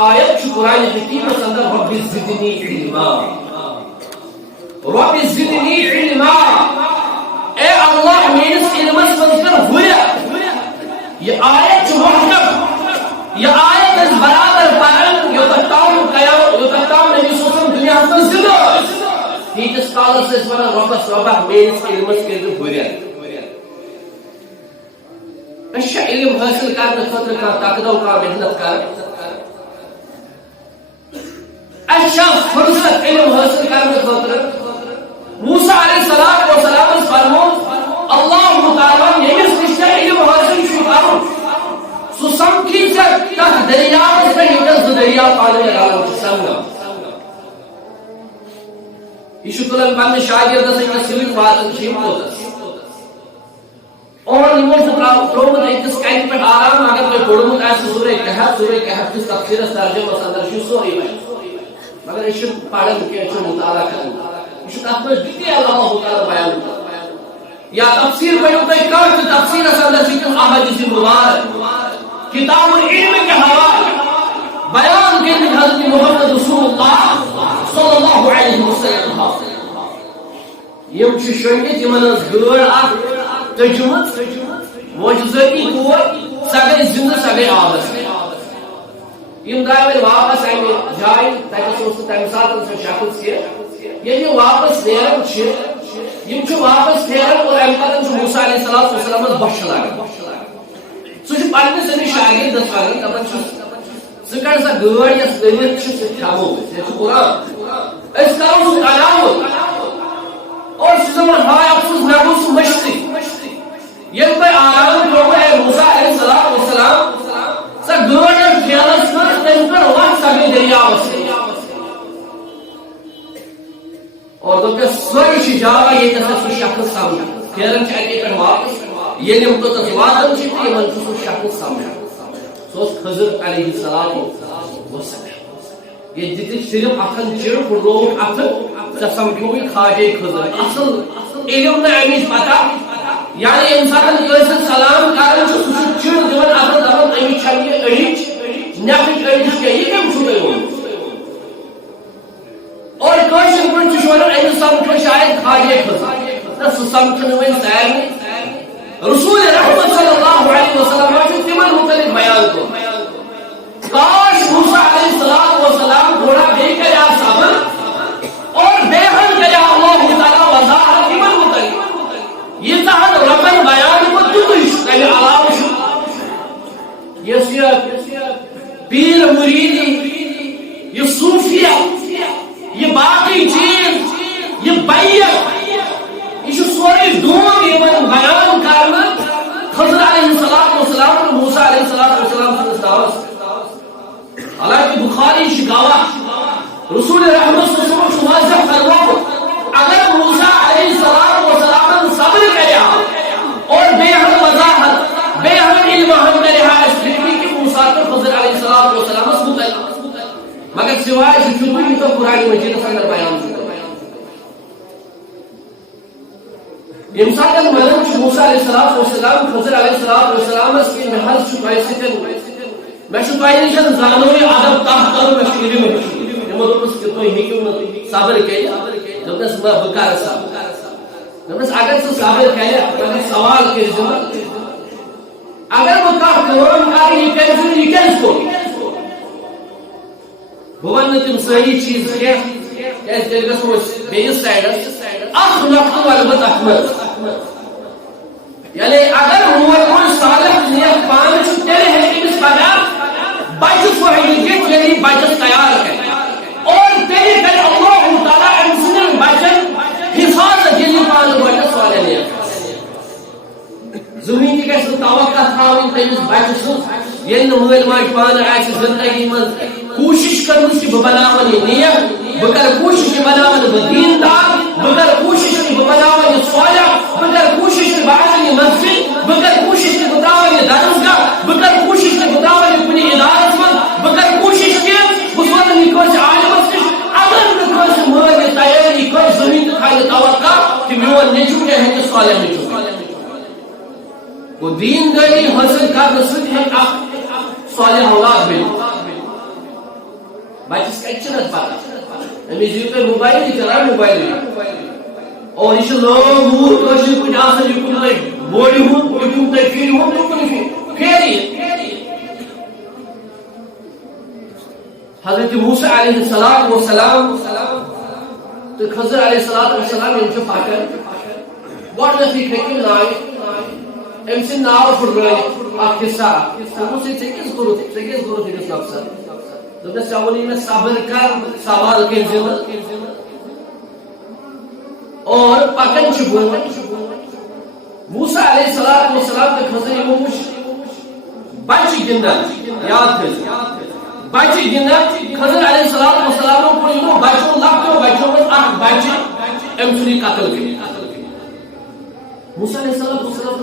آیت قرآن حکیم اندر رب زدنی علما رب زدنی علما اے اللہ میرس علمس من کر ہوریا یہ آیت محکم یہ آیت اس برابر پڑھن یوتتام نبی صلی اللہ علیہ وسلم دنیا میں زندہ تیتس کالس اس ونان ربس ربہ میرس علمس کر ہوریا اچھا علم حاصل کرنے خاطر کا تقدم کا محنت کر اچھا فرصت علم حاصل کرنے خاطر موسیٰ علیہ السلام فرمو اللہ تعالی یمس نش علم حاصل شو کرن سو سمکھی تک دریاوس پہ یوتس دریا پانی لگانا سمجھا یہ تلان پنہ شاگردس سۭتۍ واتان کوتس اور ترومت أکس کن پہ آرام اگر تھی پوڑمت سورہ کہف کس تفسیرس ترجمس اندر سورے مگر یہ پڑھن کی مطالعہ کرن یہ تک مجھ ڈیٹیل اللہ تعالیٰ بیان یا تفسیر پڑھو تھی کت تفسیرس اندر احادیث مبارک کتاب العلم کے حوالے بیان کرنے حضرت محمد رسول اللہ صلی اللہ علیہ وسلم یم شنگت یمن گٲڑ اکھ تجمت معجزاتی طور سہ گئی زندہ سہ گئی آبس یم درائے وۄنۍ واپس امہِ جایہِ تتس اوس نہٕ تمہِ ساتہٕ سُہ شخص کینٛہہ ییٚلہِ یِم واپس نیران چھِ یِم چھِ واپس پھیران اور امہِ پتہٕ چھُ موسیٰ علیہ السلامس بۄچھِ لگان سُہ چھُ پننِس أمِس شاگردس ونان دپان چھُس ژٕ کڑ سۄ گٲڑ یۄس کٔرِتھ چھِ سُہ کھٮ۪مو أسۍ یہِ چھُ قرآن أسۍ کرو سُہ قیامت اور سُہ چھُ دپان ہاے افسوس مےٚ گوٚو سُہ مٔشتٕے ییٚلہِ تۄہہِ آرام ترٛووٕ اے موسیٰ علیہ السلام سۄ گٲڑ یۄس ٹھیلس کٔر تٔمۍ کٔر وتھ سۄ گٔے دریاوس اور دوٚپکھ سۄے چھِ جاے ییٚتٮ۪س اَسہِ سُہ شخص سمکھِ پھیران چھِ اَکے پٮ۪ٹھ واپس ییٚلہِ یِم توٚتَتھ واتان چھِ تہٕ یِمن چھُ سُہ شخص سمکھان سُہ اوس خضر علیہ السلام یہ دِتِکھ صرف اتھن چِر پھُٹرووُکھ اتھٕ ژےٚ سمکھیوٕے خواجے خضر اصل علم نہٕ امِچ پتہ یعنی ییٚمہِ ساتہٕ کٲنٛسہِ سلام کران چھُ سُہ چھُ چِر دِوان اتھن دپان امِچ چھنہٕ یہِ أڑِچ نٮ۪برٕچ أڑِچ کینٛہہ یہِ کٔمۍ چھُو تۄہہِ ووٚنمُت اور کٲشِر پٲٹھۍ چھُ ونان أمِس سمکھیو شاید خواجے خضر نہ سُہ سمکھِ نہٕ وۄنۍ سارنٕے رسول رحمت صلی اللہ علیہ وسلم چھُ تِمن متعلق بیان کوٚرمُت کاش موسیٰ علیہ السلام تھوڑا بیٚیہِ کرِ ہا صبر اور بیٚیہِ ہن کرِ ہا اللہ تعالیٰ وضاحت تِمن متعلق ییٖژاہ ہن رۄپین بیان کوٚر تیُتُے چھُ تمہِ علاوٕ چھُ یۄس یہِ پیٖر مُریٖدی یہِ صوٗفیہ یہ باقی چیز یہ بیعت یہ سورے دون یمن بیان کرنا خضر علیہ السلام اور موسیٰ علیہ السلام سنس دعوت حالانکہ بخاری شکاوہ رسول رحمت صلی اللہ علیہ وسلم واضح فرماؤ اگر موسیٰ علیہ السلام صبر کریا اور بیہن وضاحت بیہن علم ہم کریا اس فکری کہ موسیٰ کو خضر علیہ السلام متعلق مگر سوائے سے چوبی تو قرآن مجید اندر بیان ہوتا امساکن ملن موسیٰ علیہ السلام خضر علیہ السلام اس کی محل شکایت سکن میں شکایت نشان زانوی عدب تحت کرو میں شکری میں بشکری یہ مدد اس کتنی ہی کیوں نہ صابر کہیا جب نس بکار صابر جب نس اگر سے صابر کہیا میں سوال کے جمع اگر وہ کہا کرون کاری یہ کیسے یہ کیسے کو بھون تم صحیح چیز کیا کیسے تیل گس وہ بیس سائڈس اخ نقط والبت احمد یعنی اگر کوئی صالح نیت پان چھو تیرے ہے کہ اس بغیر بچت فہیلیت یعنی بچت تیار ہے اور تیرے کر اللہ تعالیٰ انسان بچت حفاظت یعنی پان بچت صالح نیت زمین کی کیسے توقع تھاوین تیمز بچت سن یعنی نمویل ماج پان ایسی زندگی من کوشش کرنے کی بناونی نیت بگر کوشش کی بناونی دیندار بگر کوشش کی بناونی صالح بگر کوشش کی بناونی مسجد بگر کوشش کی بناونی درسگاہ بگر کوشش کی بناونی کنی ادارت من بگر کوشش کی بسوطنی کوش عالمت سے اگر کوش مہر تیاری کوش زمین خالی توقع کہ میون نیچو کے ہیں کہ صالح نیچو وہ دینداری حاصل کرنے سے صالح اولاد بھی بچس کچھ پتہ امس دیو موبائل یہ چلان موبائل اور یہ لوگ کشر پہ آسان یہ کن بوڑی ہوں یہ کن پھر ہوں تو کن پھیری حضرت موسیٰ علیہ السلام تو خضر علیہ السلام یہ پاکر گۄڈنیٚتھٕے کھٔتۍ ناوِ أمۍ سٕنٛدۍ ناو پھٕٹرٲوِتھ اکھ حِصہ دوٚپُس ہے ژےٚ کیٛاہ کوٚرُتھ أمِس نۄقصان دوٚپنَس ژےٚ ووٚنُے مےٚ صبر کر سوال کٔرزِ نہٕ اور پکان چھِ برونٛٹھ موسیٰ علیہ السلام تہٕ خضر یِمو وٕچھ بچہِ گِنٛدان یاد تھٲیزِ بچہِ گِنٛدان خضر علیہ السلام کوٚر یِمو بچو لۄکٹیو بچو منٛز اکھ بچہِ أمۍ سُنٛد یہِ قتل کٔرِتھ موسیٰ علیہ السلام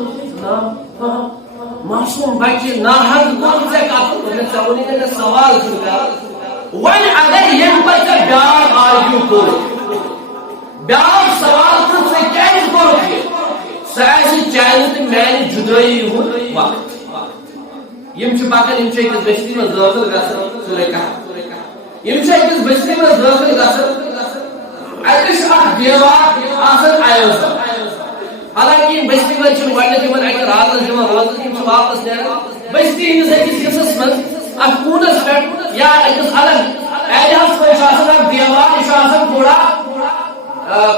معصوم بچہ ناحق کوٚر ژےٚ قتل ژےٚ ووٚنُے نہٕ مےٚ سوال چھُ کران وۄنۍ اگر ییٚمہِ پتہٕ ژےٚ بیٛاکھ آرگیوٗ کوٚرُتھ بیٛاکھ سوال پرٛژھ ژےٚ کیٛازِ کوٚرُتھ یہِ سُہ آسہِ چانہِ تہٕ میانہِ جُدٲیی ہُنٛد وقت یِم چھِ پکان یِم چھِ أکِس بستی منٛز دٲخل گژھان سورہ کہف یِم چھِ أکِس بستی منٛز دٲخل گژھان اَتہِ چھُ اکھ دیوار آسان آیوزن حالانکہ بستی منٛز چھِنہٕ گۄڈنیٚتھ یِمن اَکہِ راتس دِوان روزنہٕ یِم چھِ واپس نیران بستی ہٕنٛدِس أکِس حِصس منٛز اتھ کوٗنس پٮ۪ٹھ یا أکِس الگ ایریاہس منٛز چھُ آسان اکھ دیوار یہِ چھُ آسان تھوڑا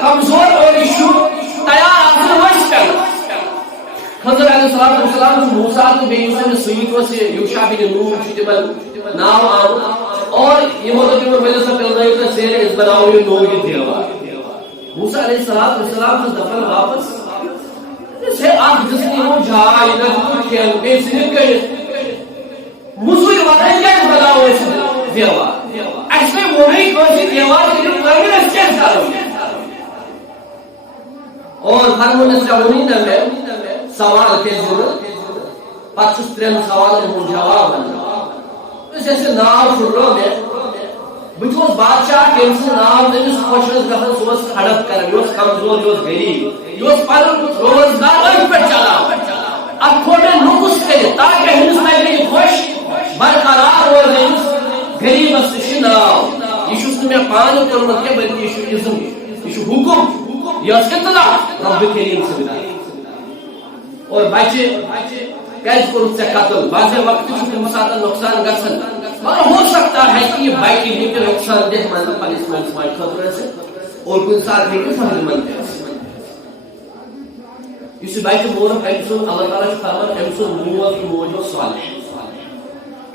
کمزور اور یہِ چھُ تیار آسان ؤسۍ پٮ۪نس خضر علیہ السلام چھُ موسیٰ تہٕ بیٚیہِ یُس أمِس سۭتۍ اوس یہِ یوشع بن نون چھُ تِمن ناو آمُت اور یِمو دوٚپ یِمن ؤلِو سا پِلنٲیِو تُہۍ سیرِ أسۍ بناوو یہِ نوٚو یہِ دیوار موسیٰ علیہ السلام چھُ دپان واپس ہے اکھ دِژٕن یِمو جاے نہ دِتُکھ کھٮ۪ن بیٚیہِ ژھٕنِکھ کٔڑِتھ موٚزوٗرۍ ورٲے کیٛازِ بناوو أسۍ دیوار اَسہِ نے ووٚنُے کٲنٛسہِ دیوار کٔرِو تعمیٖر أسۍ کیٛازِ کرو اور فرموونَس ژےٚ ووٚنُے نہ مےٚ سوال کٔرزِ نہٕ پتہٕ چھُس ترٛٮ۪ن سوالن ہُنٛد جواب ونان یُس اَسہِ ناو پھٕٹرو مےٚ بہٕ تہِ اوسُس بادشاہ ییٚمہِ سُنٛد ناو تٔمِس خۄش اوس گژھان سُہ اوس کھڑپ کران یہِ اوس کمزور یہِ اوس غریٖب یہِ اوس پنُن روزگار أتھۍ پٮ۪ٹھ چلاوان اتھ تھوٚو مےٚ نُقُص کٔرِتھ تاکہِ أمِس لگہِ یہِ خۄش برقرار روزِ أمِس غریٖبس تہِ چھُ ناو یہِ چھُس نہٕ مےٚ پانہٕ کوٚرمُت کینٛہہ بلکہِ یہِ چھُ اِزم یہِ چھُ حُکم یہِ ٲس اطلاع رۄبہِ کریٖم سٕنٛدۍ اور بچہِ کیٛازِ کوٚرُتھ ژےٚ قتل بعضے وقتہٕ چھُ کُنہِ ساتہٕ نۄقصان گژھان مگر ہو سکتا ہے کہ یہ بچہ ہیٚکہِ نۄقصان دِتھ مطلب پننِس مٲلِس ماجہِ خٲطرٕ ٲسِتھ اور کُنہِ ساتہٕ ہیٚکہِ فٲیدٕ منٛد تہِ ٲسِتھ یُس یہِ بچہِ مورُکھ أمۍ سُنٛد اللہ تعالیٰ چھُ فرمان أمۍ سُنٛد مول تہٕ موج اوس صالح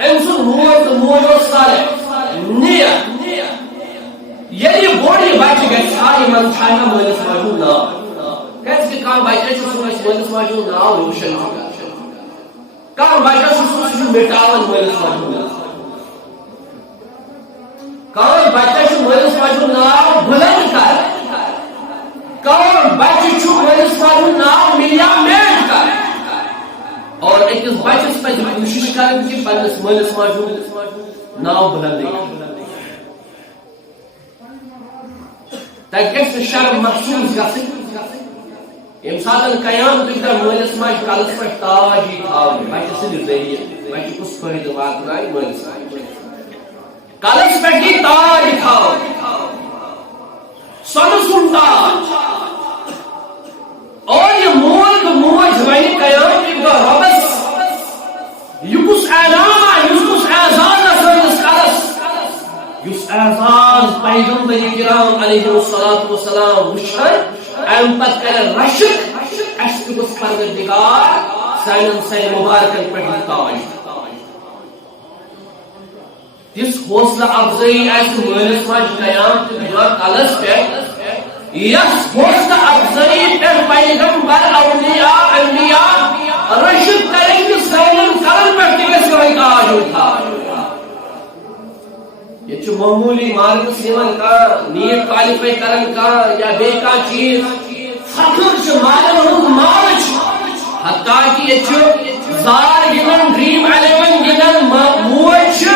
أمۍ سُنٛد مول تہٕ موج اوس صالح نیک ییٚلہِ یہِ بوٚڑ یہِ بچہِ گژھِ ہا یِمن تھاوِ ہا مٲلِس ماجہِ ہُنٛد ناو کیٛازِکہِ کانٛہہ بچہ چھُ سُہ اَسہِ مٲلِس ماجہِ ہُنٛد ناو روشن چھُ کران کانٛہہ بچہ چھُ سُہ چھُ مِٹاوان مٲلِس ماجہِ ہُنٛد ناو کانٛہہ بچہ چھُ مٲلِس ماجہِ ہُنٛد ناو بُلنٛد کران کانٛہہ بچہ چھُ مٲلِس ماجہِ ہُنٛد ناو مِلیا میٹ کران اور أکِس بچس پزِ کوٗشِش کرٕنۍ کہِ پننِس مٲلِس ماجہِ ہُنٛد ناو بُلنٛدٕے تتہِ گژھِ نہٕ شرم محسوٗس گژھٕنۍ ییٚمہِ ساتہٕ قیامتٕکۍ دۄہ مٲلِس ماجہِ کلس پٮ۪ٹھ تاج یی تھاونہٕ بچہِ سٕنٛدِ ذٔریعہٕ بچہِ کُس فٲیدٕ واتنایہِ مٲلِس ماجہِ کلس پٮ۪ٹھ یی تاج تھاونہٕ سۄنہٕ سُنٛد تاج اور یہِ مول تہٕ موج وَنہِ قیامتٕکۍ دۄہ رۄبس یہِ کُس اعلان یُس کُس اعزاز سٲنِس کلس یُس اعزاز پیغمبر کرام علیہ الصلوۃ والسلام وٕچھن امہِ پتہٕ کرن رشک اَسہِ تہِ گوٚژھ پروردگار سانٮ۪ن سانہِ مُبارکن پٮ۪ٹھ یہِ تاج تِژھ حوصلہٕ افضٲیی آسہِ مٲلِس ماجہِ قیامتٕکۍ دۄہ کلس پٮ۪ٹھ یۄس حوصلہٕ افضٲیی پٮ۪ٹھ پیغمبر اولیاء انبیاء رشک کرن کہِ سانٮ۪ن کلن پٮ۪ٹھ تہِ گژھِ یِہوٚے تاج تھاونہٕ یہ چھُ معموٗلی مارکس یِوان کانٛہہ نیٹ کالِفاے کران کانٛہہ یا بیٚیہِ کانٛہہ چیٖز فخر چھُ مالٮ۪ن ہُنٛد مال چھُ حتیٰ کہِ ییٚتہِ چھُ زار گِنٛدان ڈریٖم 11 گِنٛدان موج چھِ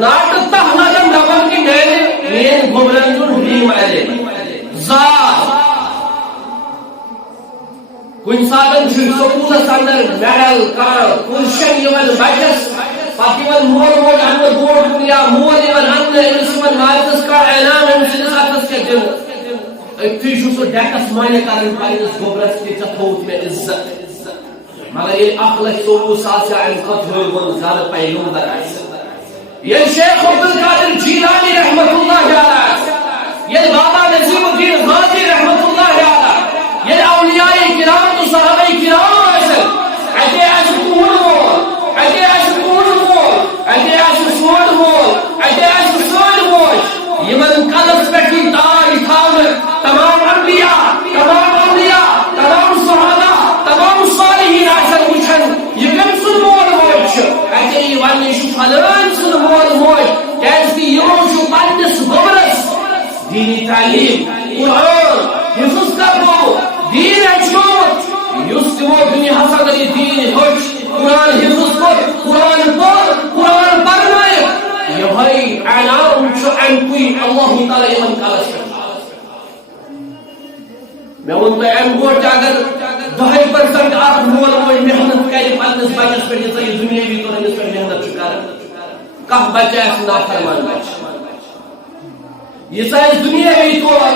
ناٹہٕ تہ لگان دپان کہِ میٛانہِ گوٚبرن چھُ ڈریٖم 11 زار کُنہِ ساتہٕ چھُ سکوٗلس انٛدر میڈل کانٛہہ پُزِشن یِوان بچس پتہٕ یِوان مول موج انٛدر برونٛٹھ کُن یا مول یِوان اتھی سو ڈیکس مانے کرن پنس گوبرس کی تھوت میں عزت مگر یہ 1,24,000 ام کھت ہون زیادہ پیغمبر یہ شیخ عبد القادر جیلانی رحمت اللہ علیہ یہ بابا نظیم الدین غازی رحمت اللہ علیہ یہ اولیاء کرام تو صحابہ کرام اتے اس کون مول اتے اس کون مول اتے اس سوڈ مول اتے اس سوڈ مول یمن کلس پٹی تاج تھاون تمام انبیاء تمام اولیاء تمام صحابہ تمام صالحین آسن وچھن یہ کم سن مول مول اتے یہ ونی شو فلان سن مول مول کیازکہ یمن شو پنس گوبرس دینی تعلیم قرآن حفظ کرو دین اچھوت یس تمو دنیا حسن علی دین ہچ قرآن حفظ کر قرآن پڑھ قرآن پڑھنائے یہ بھائی اعلام چھو امکوی اللہ تعالی یمن کالس میں ان میں ام گوٹ اگر 2% آپ مول مول محنت کرے پنس بچس پہ یہ دنیاوی طور اس پہ محنت چکار کم بچہ اس نافرمان بچہ یہ سائز دنیاوی طور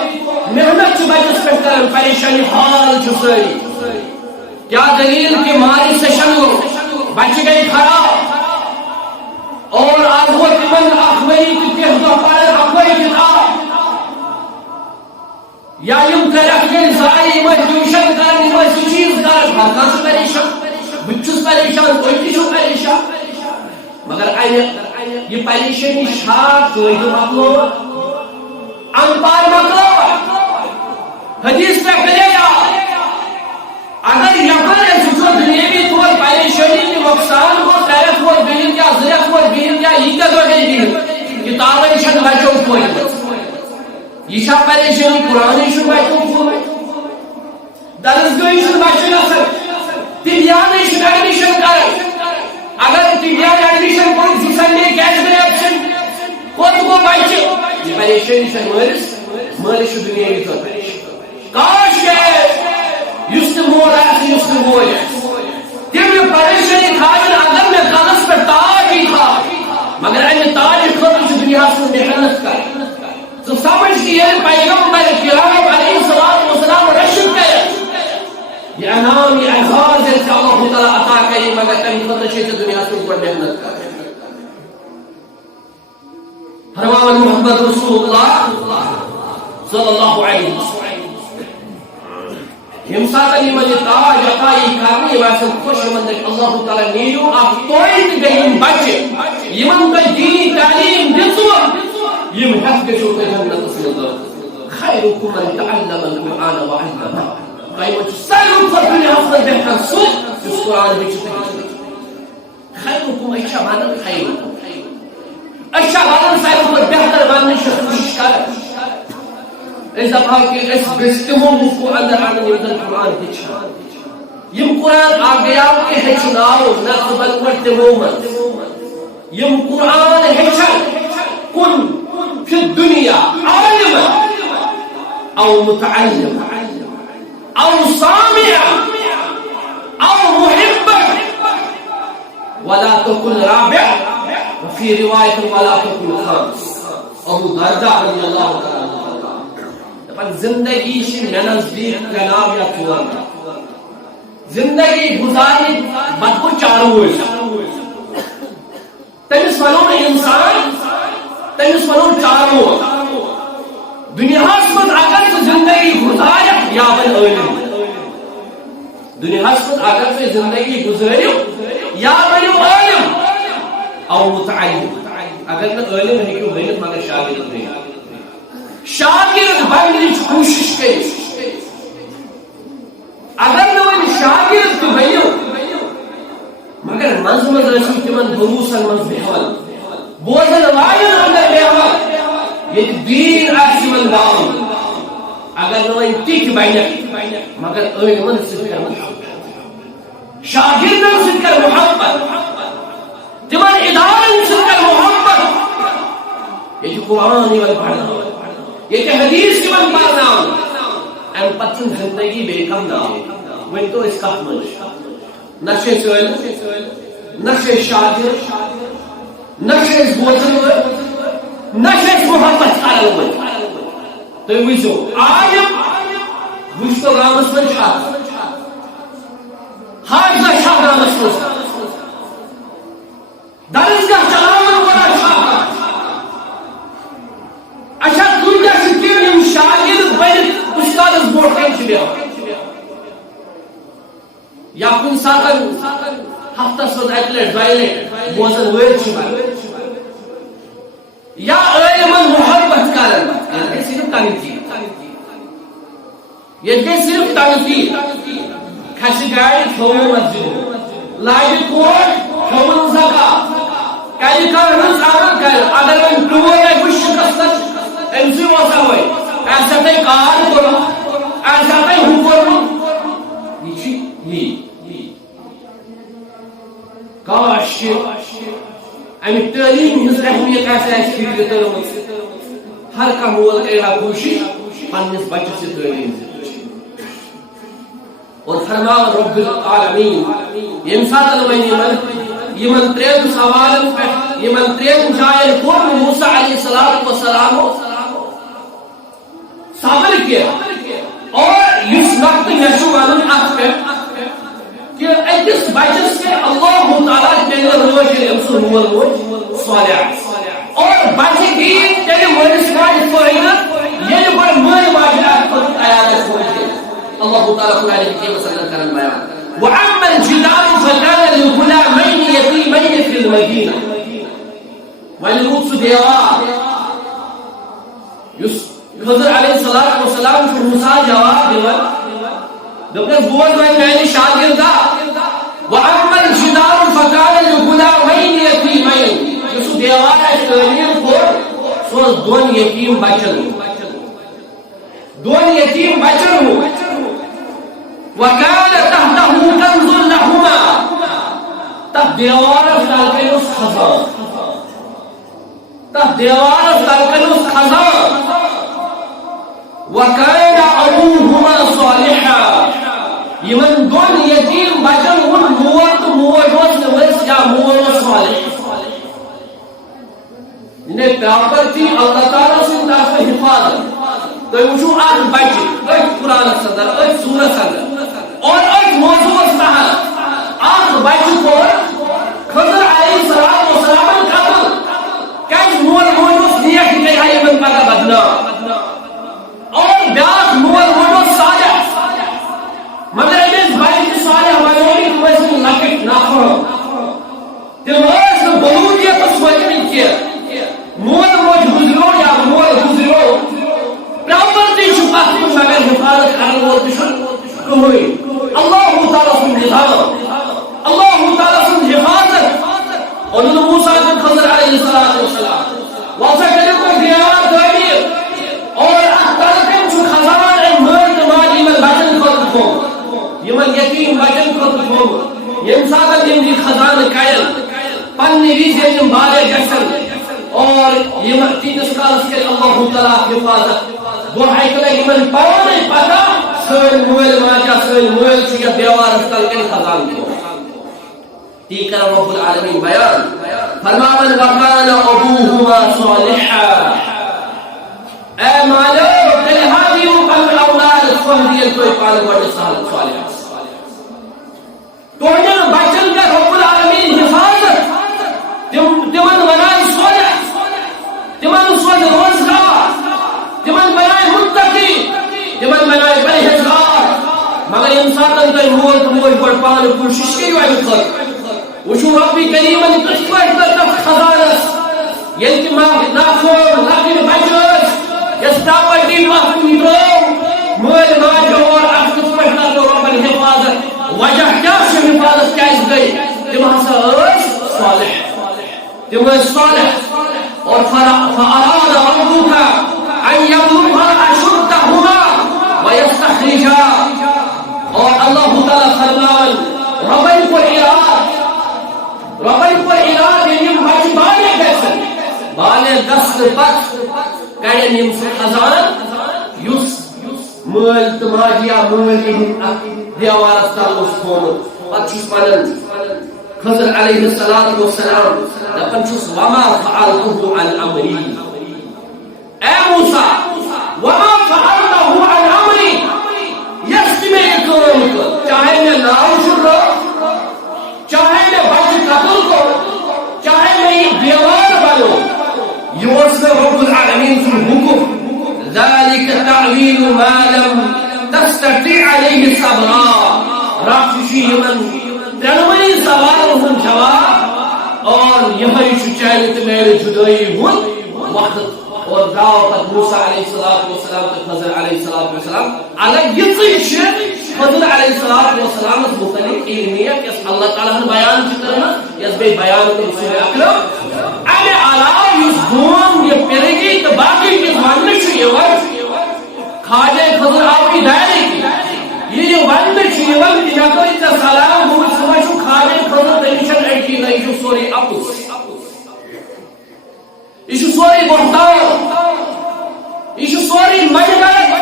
محنت چھ بچس پہ کرن پریشانی حال چھ ساری کیا دلیل کہ ماری سے شنگو بچ گئی خراب اور آگو تمن اخوئی کی تحضا پائے اخوئی کتاب یا یم کرک گئی زائی میں ٹیوشن کرنی میں سی چیز کر بھرکان سے پریشان بچس پریشان کوئی کشو پریشان مگر یہ پریشانی شاک کوئی جو مطلوب انپار مطلوب حدیث پہ کرے یا اگر یقر ایسو دنیاوی طور پریشانی کی نقصان کو خیرت کو بین کیا ذریعت کو بین کیا یہ کیا دو گئی دین کتابیں چھت بچوں کوئی یہ شاہ پریشانی قرآنی شروع بچوں کوئی درسگوئی شروع بچوں اثر تبیانی شروع ایڈمیشن کریں اگر تبیان ایڈمیشن کوئی سنڈے کیش میں اپشن خود کو بچے یہ پریشانی سے مالش دنیاوی طور پریشانی کاش ہے یست مول ہے یست مول ہے تم پریشانی کھائیں اگر میں کاغذ پر تاج ہی تھا مگر این تاج خود دنیا سے محنت کر تو سمجھ کہ یہ پیغمبر کرام علیہ السلام رشد کرے یہ انعام یہ اعزاز ہے کہ اللہ تعالی عطا کرے مگر کہیں خود سے دنیا سے اوپر محنت کر فرمان محمد رسول اللہ صلی اللہ علیہ وسلم ہمسات علی مجھے تاج عطائی کرنی ویسے خوش مندک اللہ تعالیٰ نیو آپ توئیت گئیم بچے یمن کا دینی تعلیم دسور یم حفظ شو کہ جنت سے اللہ خیرکم من تعلم القرآن وعلمہ قیمت سیرم فرقنی حفظ بہتر سوک اس قرآن بچتے خیرکم اشیا مانا خیرکم اشیا مانا سیرم پر بہتر ماننے سے کوشش کر ایسا کہا کہ اس بستموں کو اندر آنے میں قرآن ہچنا یم قرآن آگیاو کے ہچناو نقبل ورتمومت یم قرآن ہچن کن فی الدنیا عالما او متعلم او سامع او محبا ولا تكن رابع وفي رواية ولا تكن خامس ابو درداء رضی اللہ تعالی زندگی سے نزدیک جناب یا چورم زندگی گزاری بدبو چارو ہوئی تمس ونو انسان تمس ونو چارو دنیا من اگر سے زندگی گزاری یا بن علم دنیا من اگر سے زندگی گزاری یا بن علم او متعلم اگر میں علم ہے کیوں بنت مگر شاگرد نہیں شاگرد بننے کی کوشش کی اگر نہ شاگرد تو بنو مگر منظم رسول تمن دروسن من بہول بوزن والن اندر بہول یہ دین آسمن داؤن اگر نہ تک بنک مگر علم سے کر محبت شاگردن سے کر محبت تمن ادارن سے کر محبت یہ قرآن وال پڑھنا یہ کہ حدیث کی من پڑھنا ام پتن زندگی بے کم نہ وہ تو اس کا منش نشے سوئل نشے شاگرد نشے بوزن نشے محبت کرو تو وچو عالم بشتو رامس من شاہ حاجہ شاہ رامس من درسگاہ چلاون بڑا شاہ اچھا دنیا شکیم یم شاگرد بنت استادس بوٹ کم چھ یا کن ساتن ہفتس من اکہ لٹ دۄیہِ لٹہِ بوزن وٲلۍ چھ یا علمن محبت کرن یہ صرف تنقید یہ صرف تنقید کھس گاڑی کھو مسجد لاگہ کوٹ کھو زکات کل کر رز عمل کر اگر وۄنۍ ٹور آئی بہٕ شکستس أمۍ سٕے اوس اوے ایسا تۄہہِ کار کوٚرمُت ایسا تۄہہِ ہُہ کوٚرمُت یہ چھ یی کاش امہ تعلیم ہز اہمیت فکر ترمت ہر کھانا مول کرا کوشش پنس بچس سے تعلیم اور فرماو رب العالمین یم سات یمن ترین سوالن پہ یمن ترین جائن کور موسیٰ علیہ السلام صبر کیا اور اس وقت نشو ون ات پہ کہ اکس بچس سے اللہ تعالیٰ تیل روشن امسو مول موج صالح اور بچے کی تیل مولس ماج فائدہ یہ بڑا مول ماج آیات ہوتی اللہ تعالیٰ قرآن حکیم صلی اللہ علیہ بیان وعما الجدار فكان لغلامين يتيمين في المدينة ولروس دیوار خضر علیہ السلام کو موسیٰ جواب دیوار دکھر بول میں نے شاگردہ وعما الجدار فكان لغلامين يتيمين یس دیوار ہے تعلیم کو سو دون یتیم بچن وكان تحته كنز لهما تحت دیوار تلکنس خزان تحت دیوار تلکنس خزان وكان ابوهما صالحا یمن دون یتیم بچن ہن مول تو موج وس یا مول صالح نے پراپرٹی اللہ تعالی سے طرف حفاظت تو وچو اخ بچ قرآن صدر سورہ صدر اور ایک موضوع تحت اخ بچ کو خضر علیہ السلام قتل کس مول موج نیک نہیں ہے من پتہ بدنا اور بیاس مول موج صالح مگر اس بچ صالح بنوی کوئی لکٹ نہ ہو تمہارے بلوچیت اس وجہ کیا مول موج گزرو یا مول گزرو پراپرٹی چھپا مگر حفاظت کرنے والے کوئی اللہ تعالیٰ سن نظام اللہ تعالیٰ سن حفاظت اور موسیٰ بن خضر علیہ السلام واسا کرے کوئی دیوار تعمیر اور اختر کم چھو خزان این مرد مالی من بچن خود کھوم یمن یتیم بچن خود کھوم یم ساتھ یم خزان کائل پنی ریزے یم بارے گشن اور یمن تینس کالس کے اللہ تعالیٰ حفاظت دو حیقلہ یمن پانے پتا سن مول ماجا سن مول چیا دیوار استل کے خزان کو تیکر رب العالمین بیان فرماون وکان ابوہما صالحا اے مالو تلہادی مقام اولاد فہدی کوئی پال بڑے صالحا تو جن بچن کا رب العالمین حفاظت تمن بنائے صالح تمن صالح روزگار تمن بنائے متقی تمن بنائے پرہیزگار مگر انسان تو مول تو مول پر پان کوشش کی وای خود وشو ربی کریمن کشور تک خزانس یل کی ما نافور لکن بچس یستاپٹی محکوم دو مول ماجو اور افسوس پڑھنا تو ربن حفاظت وجہ کیا سے حفاظت کیس گئی تم ہسا صالح تم صالح اور فاراد ربک ان یبلغ اشدهما ويستخرجا اور اللہ تعالی فرمان ربن کو اراد یم بچ بالے گژھن بالے دست پت کڑن یم خزان یس مول تو ماجیا مول دیوار تل اس تھومت پتہ پنن خضر علیہ السلام دپن چھس وما فعلته عن امری اے موسیٰ وما فعلته عن امری تعويل ما لم تستطع عليه صبرا راكشي من تنوي سوال من جواب اور یہی چاہیے تو میرے جدائی ہوں وقت اور دعوت موسیٰ علیہ السلام تو خضر علیہ السلام علیہ یہ خضر علیہ السلام مختلف علمیت اس اللہ تعالیٰ نے بیان کرنا اس بے بیان کو رسول اکرم علی علاوہ اس دون یہ پیرگی تو باقی کی زمانے چاہیے وقت خواجہ خضر آپ کی دائرے کی یہ ونڈ چاہیے وقت یا تو اتنا سلام ہوں سمجھو خواجہ خضر تیشن ایٹی نہیں جو سوری اپس یہ سوری بہتاؤ یہ سوری مجبر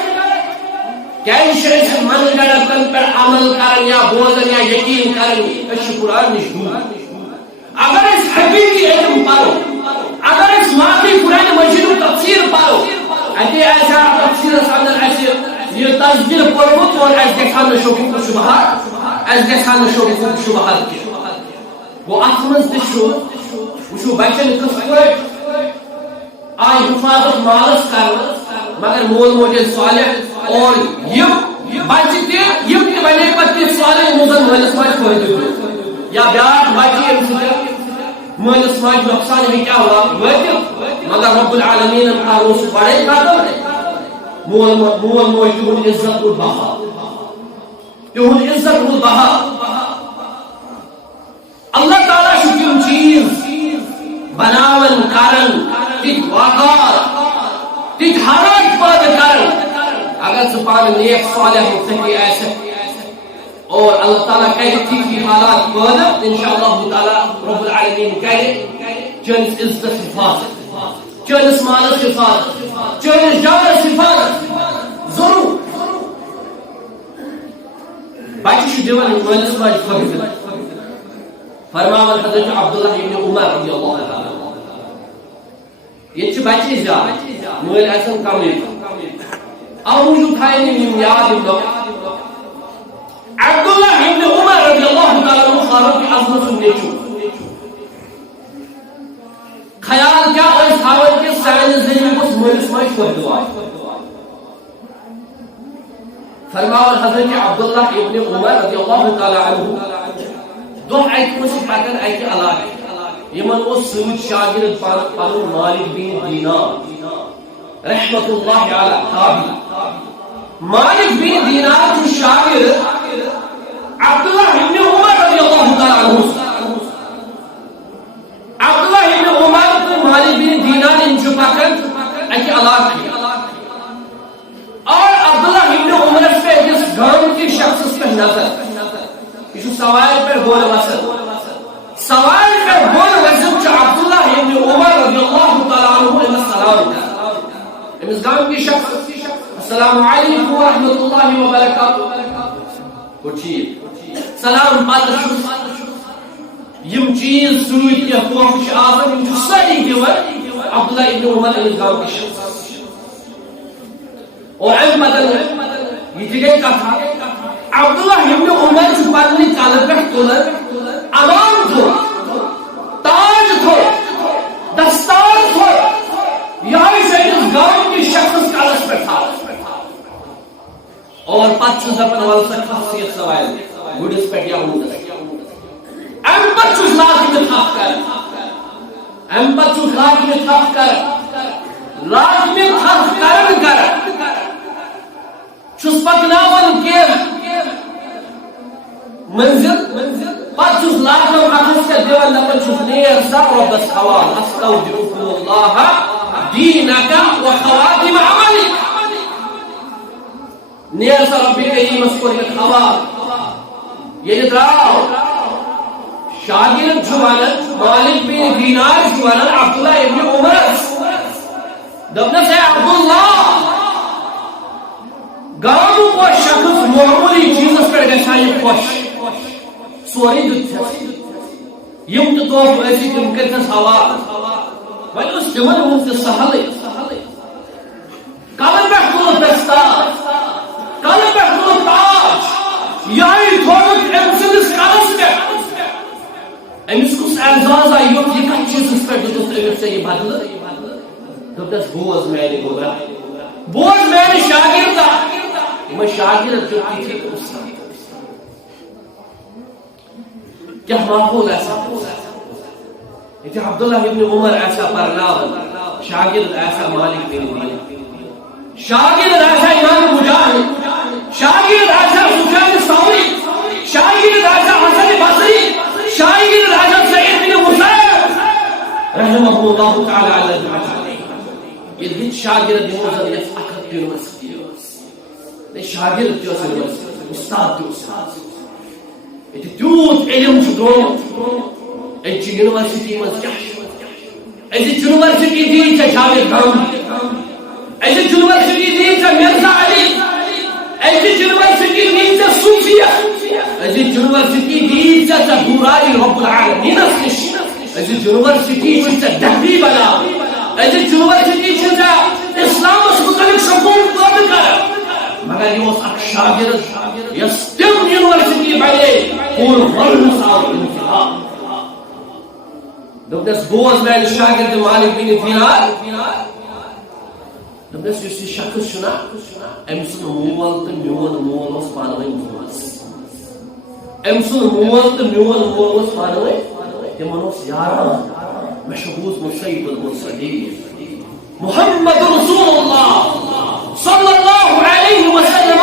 کیسے منگڑتن پر عمل کرن یا بوزن یا یقین کرن اس قرآن نشدور اگر اس حقیقی علم پارو اگر اس واقعی قرآن مجید و تفسیر پارو اگر ایسا تفسیر سامنے ایسے یہ تصدیر پرمت اور ایس دیکھان شوکت شبہات ایس دیکھان شوکت شبہات کی وہ اتمنز دشو وشو بچن کسکوئے آئی حفاظت مالس کرنا مگر مول موجود صالح اور یم بچی تی یم تی بنے پتی صالح موزن مولس ماج فائدہ ہوئی یا بیار بچی ام سکر مولس ماج نقصان بھی کیا ہوا ویدی مگر رب العالمین انقاروس بڑے قدر مول موجود عزت و بہا یہون عزت و بہا اللہ تعالیٰ شکم چیز بناون کارن تیت واقع تیت حراج پاد کرن اگر سپان نیک صالح مفتحی ایسے اور اللہ تعالیٰ کہے تیت حالات پاد انشاءاللہ تعالیٰ رب العالمین کہے چونس عزت حفاظت چونس مالس حفاظت چونس جانس حفاظت ضرور باقی شو دیوان مولس ماج فرد فرماون حضرت عبداللہ ابن عمر رضی اللہ تعالیٰ یہ بچے زیادہ مول ایسا کمی او موجود تھائیں یاد عبداللہ ابن عمر رضی اللہ تعالیٰ فاروق اعظم سننے چو خیال کیا اس حاول کے سائن زمین کو مولس ماج فرد دعا فرماون حضرت عبداللہ ابن عمر رضی اللہ تعالیٰ عنہ دو ایک مسیح پاکر ایک علاقہ یمن وہ سوچ شاگرد پانو مالک بن دینار رحمت اللہ علیہ تابی مالک بن دینار جو شاگرد عبداللہ ابن عمر رضی اللہ تعالیٰ عنہ عبداللہ ابن عمر تو مالک بن دینار ان جو پاکر ایک علاقہ اور عبداللہ ابن عمر سے جس گھرم کی شخص پر نظر یہ سوال پر بول وسط سوال پر بول وسط جو عبداللہ ابن عمر رضی اللہ تعالیٰ عنہ السلام امس گام کی شخص السلام علیکم ورحمت اللہ وبرکاتہ کچھی سلام پاتر یم چیز سوئی یا خوفش آزم یم جو ساری دیور عبداللہ ابن عمر امس گام کی شخص اور علم بدل یہ جگہ کہا عبداللہ ابن عمر جو پڑھنے چالت پر تولر امام تھو تاج تھو دستار تھو یہاں سے اس گاؤں کی شخص کالس پر تھا اور پچھ زبان والسا خاصیت سوائل گوڑس پر یا ہوتا ام پچھ لاکھ میں تھاپ کر ام پچھ لاکھ میں تھاپ کر لاکھ میں تھاپ کرن کر چھس پکناون کے منزل پچھس لاکھوں اخذ کے دیوان لپن چھس نیر سا ربس خوال استودعکم اللہ دینکا و خواتم عملک نیر سا ربی کریم اسکور کے خوال یہ دراؤ شاگرد جوانت مالک بن دینار جوانت عبداللہ ابن عمر دبنا سے عبداللہ گاؤں کو شخص معمولی چیزس پر گشائی خوش سوری دتھا یم تو ایسی تم کرتس ہوا ولی اس جمن ہوں سے سہلے کلن پر کلو دستار کلن پر کلو تاج یائی تھوڑت امسدس کلس پر امس کس اعزاز آئی یہ کچھ چیز اس پر جو دوسرے میں سے یہ بدل دبدس بوز میں نے گوبرا بوز میانہ شاگرد یہ شاگرد جو تھی استاد کیا ماحول ایسا یہ عبداللہ ابن عمر ایسا پرناون شاگرد ایسا مالک بن دینار شاگرد ایسا امام مجاہد شاگرد ایسا سفیان ثوری شاگرد ایسا حسن بصری شاگرد ایسا سعید بن مسیب رحمہ اللہ تعالی علی اجمعین یہ ہیچ شاگرد یوزن یس اکھت یونیورسٹی نہیں شاگرد جو یونیورسٹی استاد جو استاد یہ تیوت علم چھ یونیورسٹی مز یونیورسٹی دی جاوید گاندھی یونیورسٹی دی مرزا علی یونیورسٹی دی صوفیہ یونیورسٹی دی دورائے رب العالمین یونیورسٹی دہلی بنا یونیورسٹی اسلام متعلق سکون پٲدٕ کران مگر یہ اخ شاگرد یس تم یونیورسٹی بنے پور ورنس آو انتخاب دبنس بوز میانہ شاگرد مالک بن دینار دبنس اس شخص چھنا ام سن مول تو میون مول اس پانوی دوست ام سن مول تو میون مول اس پانوی تمن اس یاران مشہور مسیب المرسلین محمد رسول اللہ صلی اللہ علیہ وسلم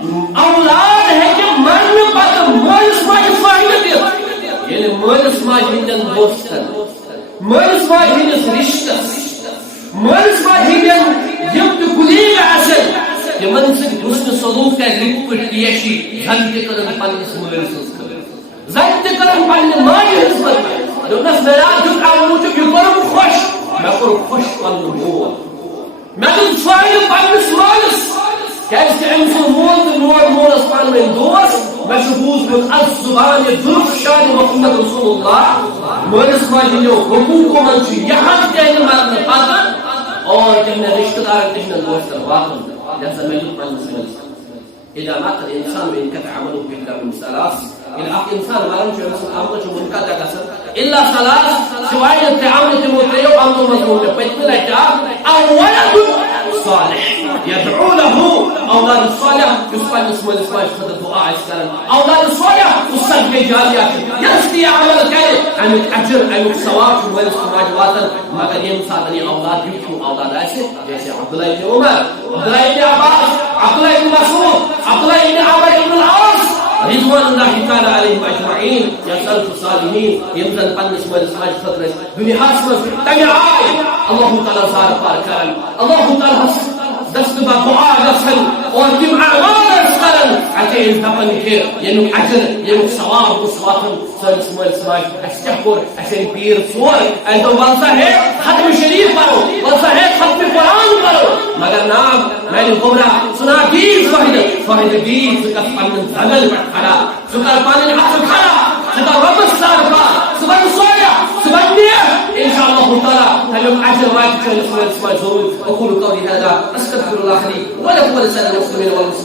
اولاد ہے کہ مرنے پتہ مالس ماجہ فائدہ دے یعنی مالس ماجہ ہندن دوستن مالس ماجہ ہندس رشتس مالس ماجہ ہندن یم تو کلیگ آسن یمن سے حسن سلوک کا رک پٹ پیشی زن تہ کرن پننس مالس زن تہ کرن پننہ ماجہ حسن دونس میرا جو کام موجب یہ کرم خوش میں کر خوش پنن مول میں دن فائدہ پننس مالس کیازِ کہ أمۍ سُنٛد مول تہٕ مول ٲس پانہٕ ؤنۍ دوست مےٚ چھُ بوٗزمُت اَتھ زُبانہِ درُف شانہِ محمد رسول اللہ مٲلِس ماجہِ ہٕنٛدیو حقوٗقو منٛز چھُ یہِ حق تہِ اَنہِ مرنہٕ پتہٕ اور تِہنٛدٮ۪ن رِشتہٕ دارن تہِ ہٕنٛدٮ۪ن دوستن واتُن لہذا مےٚ دیُت پننِس مٲلِس إذا مات الإنسان وانقطع عمله إلا من ثلاث إلى أخ إنسان ما رمش يمسك عمله شو منقطع قصر إلا ثلاث سواء التعامل تموتيو أمر مظلوم بيتنا أو ولد صالح يدعو له أولاد الصالح يسمى اسمه الإسماء يشهد الدعاء يسكرن أولاد الصالح الصدق جارية يسقي عمل الكريم أنك أجر أنك ثواب شو وين اسمه جواتا ما قد يمسعني أولاد يكفوا أولاد عائشة جيسي عبد الله بن عمر عبد الله بن عباس عبد الله بن مسعود عبد الله بن عمرو بن العاص رضوان الله تعالى عليهم أجمعين يسأل الصالحين يمزن بنس والإسماء فترة دنيا حاسمة تجعل الله تعالى صار باركان الله تعالى دست با دعا رسل اور تم اعمال رسل عتي دپن کہ ینو اجر ینو ثواب وصواتن سنس مول سماج استحقر عشان پیر صور انت وانسا ہے ختم شریف پڑھو وانسا ہے ختم قرآن پڑھو مگر نام میں نے گمراہ سنا دین فہد دین سکت پنن زنل پر کھڑا سکر پنن حق کھڑا سکر رب سار پا سکر سویا سکر نیا انشاءاللہ تعالی تلوم اجر ما تشوف سماج ضرور اقول قولي هذا استغفر الله لي ولكم ولسائر المسلمين والمسلمين